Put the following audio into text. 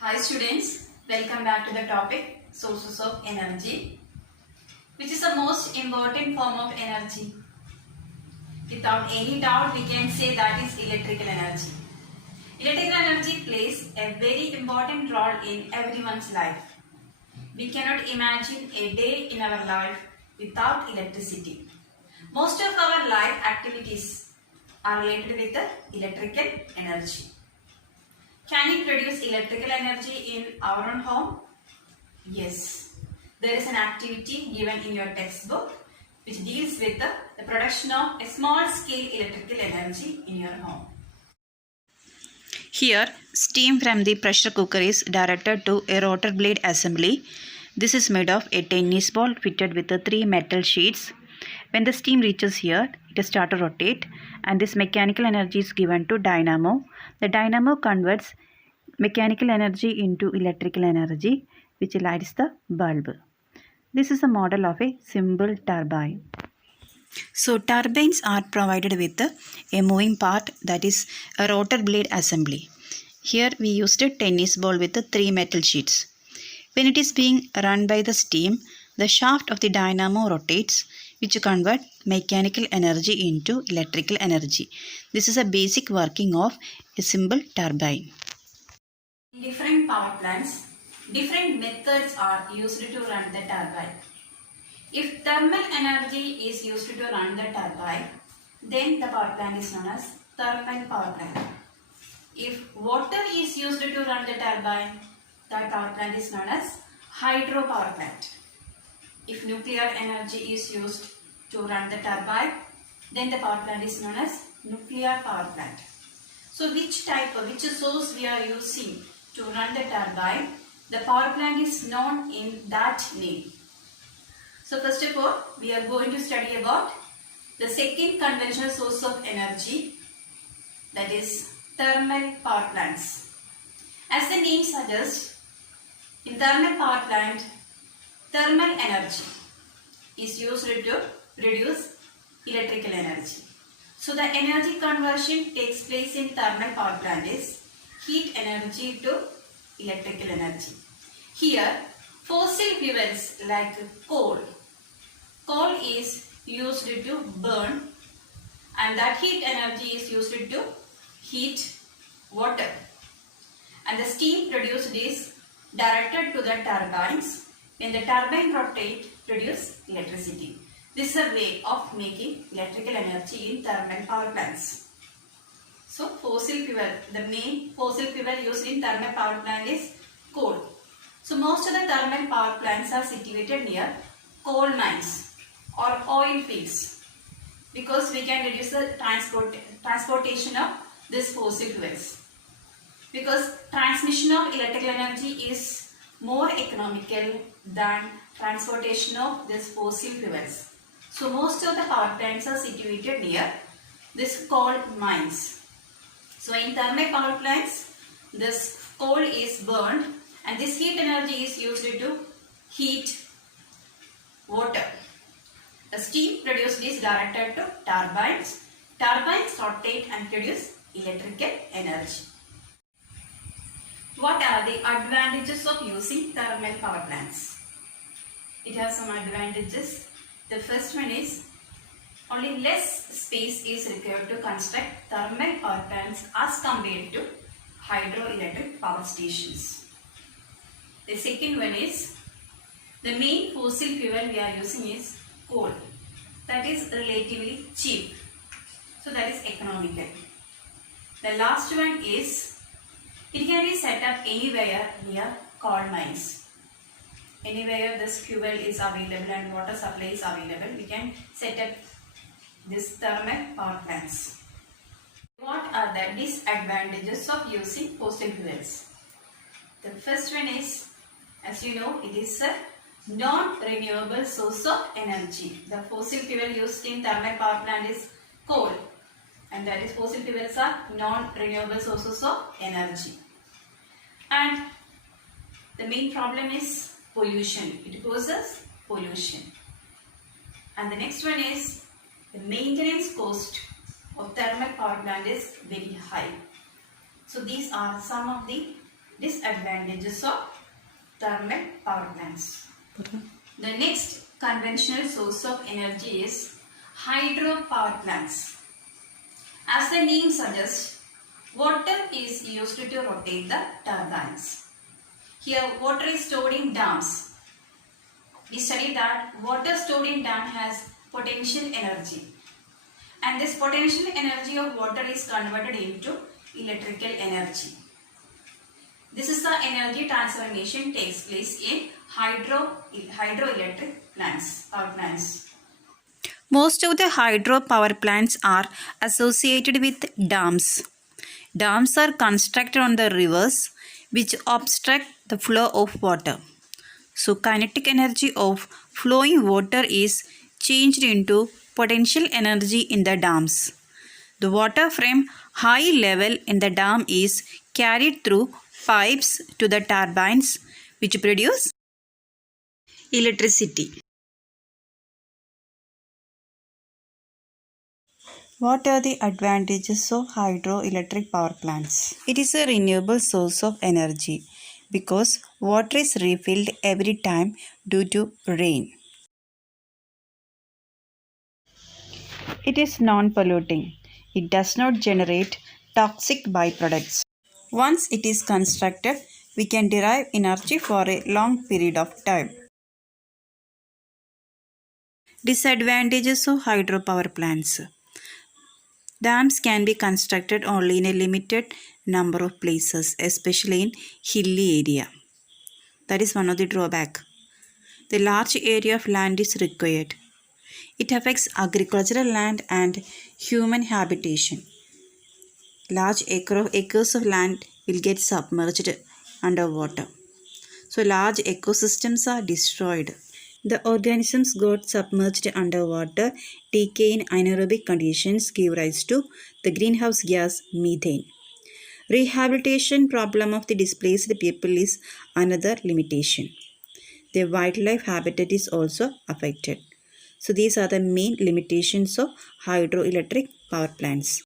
Hi students, welcome back to the topic sources of energy, which is the most important form of energy. Without any doubt, we can say that is electrical energy. Electrical energy plays a very important role in everyone's life. We cannot imagine a day in our life without electricity. Most of our life activities are related with the electrical energy. Can we produce electrical energy in our own home? Yes. There is an activity given in your textbook which deals with the production of a small scale electrical energy in your home. Here, steam from the pressure cooker is directed to a rotor blade assembly. This is made of a tennis ball fitted with the 3 metal sheets. When the steam reaches here, it starts to rotate and this mechanical energy is given to dynamo. The dynamo converts mechanical energy into electrical energy which lights the bulb. This is a model of a simple turbine. So turbines are provided with a moving part, that is a rotor blade assembly. Here we used a tennis ball with the 3 metal sheets. When it is being run by the steam, the shaft of the dynamo rotates, which convert mechanical energy into electrical energy. This is a basic working of a simple turbine. In different power plants, different methods are used to run the turbine. If thermal energy is used to run the turbine, then the power plant is known as thermal power plant. If water is used to run the turbine, that power plant is known as hydro power plant. If nuclear energy is used to run the turbine, then the power plant is known as nuclear power plant. So which source we are using to run the turbine, the power plant is known in that name. So first of all, we are going to study about the second conventional source of energy, that is thermal power plants. As the name suggests, in thermal power plant, thermal energy is used to produce electrical energy. So the energy conversion takes place in thermal power plant is heat energy to electrical energy. Here, fossil fuels like coal is used to burn, and that heat energy is used to heat water, and the steam produced is directed to the turbines. When the turbine rotates, produce electricity. This is a way of making electrical energy in thermal power plants. So fossil fuel, the main fossil fuel used in thermal power plant is coal. So most of the thermal power plants are situated near coal mines or oil fields, because we can reduce the transportation of these fossil fuels, because transmission of electrical energy is more economical than transportation of these fossil fuels. So most of the power plants are situated near this coal mines. So in thermal power plants, this coal is burned and this heat energy is used to heat water. The steam produced is directed to turbines. Turbines rotate and produce electrical energy. What are the advantages of using thermal power plants? It has some advantages. The first one is only less space is required to construct thermal power plants as compared to hydroelectric power stations. The second one is the main fossil fuel we are using is coal. That is relatively cheap. So that is economical. The last one is it can be set up anywhere near coal mines. Anywhere this fuel is available and water supply is available, we can set up this thermal power plants. What are the disadvantages of using fossil fuels? The first one is, as you know, it is a non-renewable source of energy. The fossil fuel used in thermal power plant is coal, and that is fossil fuels are non-renewable sources of energy. And the main problem is pollution. It causes pollution. And the next one is the maintenance cost of thermal power plant is very high. So these are some of the Disadvantages of thermal power plants. The next conventional source of energy is hydro power plants. As the name suggests, water is used to rotate the turbines. Here water is stored in dams. We studied that water stored in dam has potential energy, and this potential energy of water is converted into electrical energy. This is the energy transformation takes place in hydroelectric power plants. Most of the hydro power plants are associated with dams. Dams are constructed on the rivers which obstruct the flow of water. So kinetic energy of flowing water is changed into potential energy in the dams. The water from high level in the dam is carried through pipes to the turbines which produce electricity. What are the advantages of hydroelectric power plants? It is a renewable source of energy because water is refilled every time due to rain. It is non-polluting. It does not generate toxic byproducts. Once it is constructed, we can derive energy for a long period of time. Disadvantages of hydropower plants. Dams can be constructed only in a limited number of places, especially in hilly area. That is one of the drawback. The large area of land is required. It affects agricultural land and human habitation. Large acres of land will get submerged underwater. So large ecosystems are destroyed. The organisms got submerged underwater, decay in anaerobic conditions give rise to the greenhouse gas methane. Rehabilitation problem of the displaced people is another limitation. The wildlife habitat is also affected. So these are the main limitations of hydroelectric power plants.